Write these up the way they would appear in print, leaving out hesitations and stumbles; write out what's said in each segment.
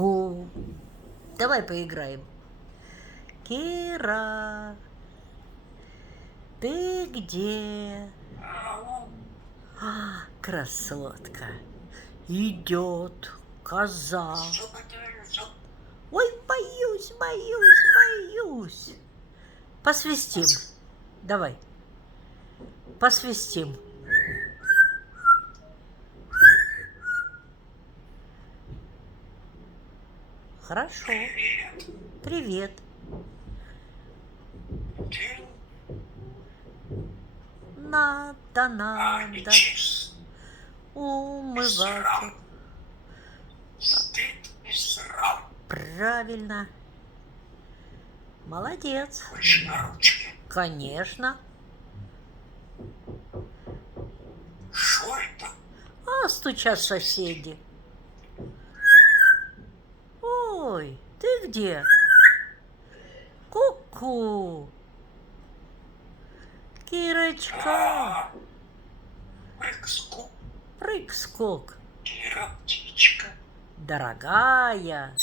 Ку-ку. Давай поиграем. Кира, ты где? Красотка. Идет коза. Ой, боюсь. Посвистим. Давай. Посвистим. Хорошо. Привет. Надо умываться. Стыд и срам. Правильно. Молодец. Хочешь на ручки? Конечно. Что это? Стучат соседи. Ой, ты где? Ку-ку. Кирочка. Прыг-скок. Кира, птичка. Дорогая.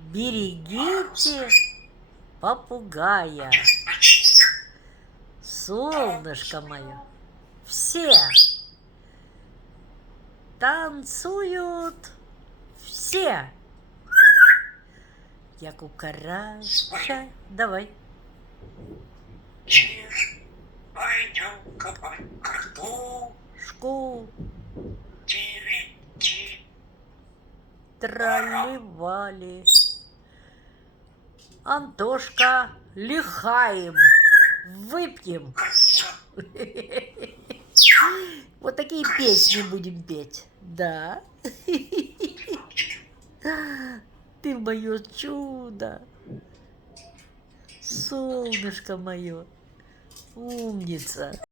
Берегите попугая. Солнышко мое. Все танцуют, все. Я кукарача. Давай. Чиж, пойдем копать картошку. Тири-ти. Тролливали. Антошка, лихаем. Выпьем. Вот такие песни будем петь. Да. Ты мое чудо. Солнышко мое. Умница.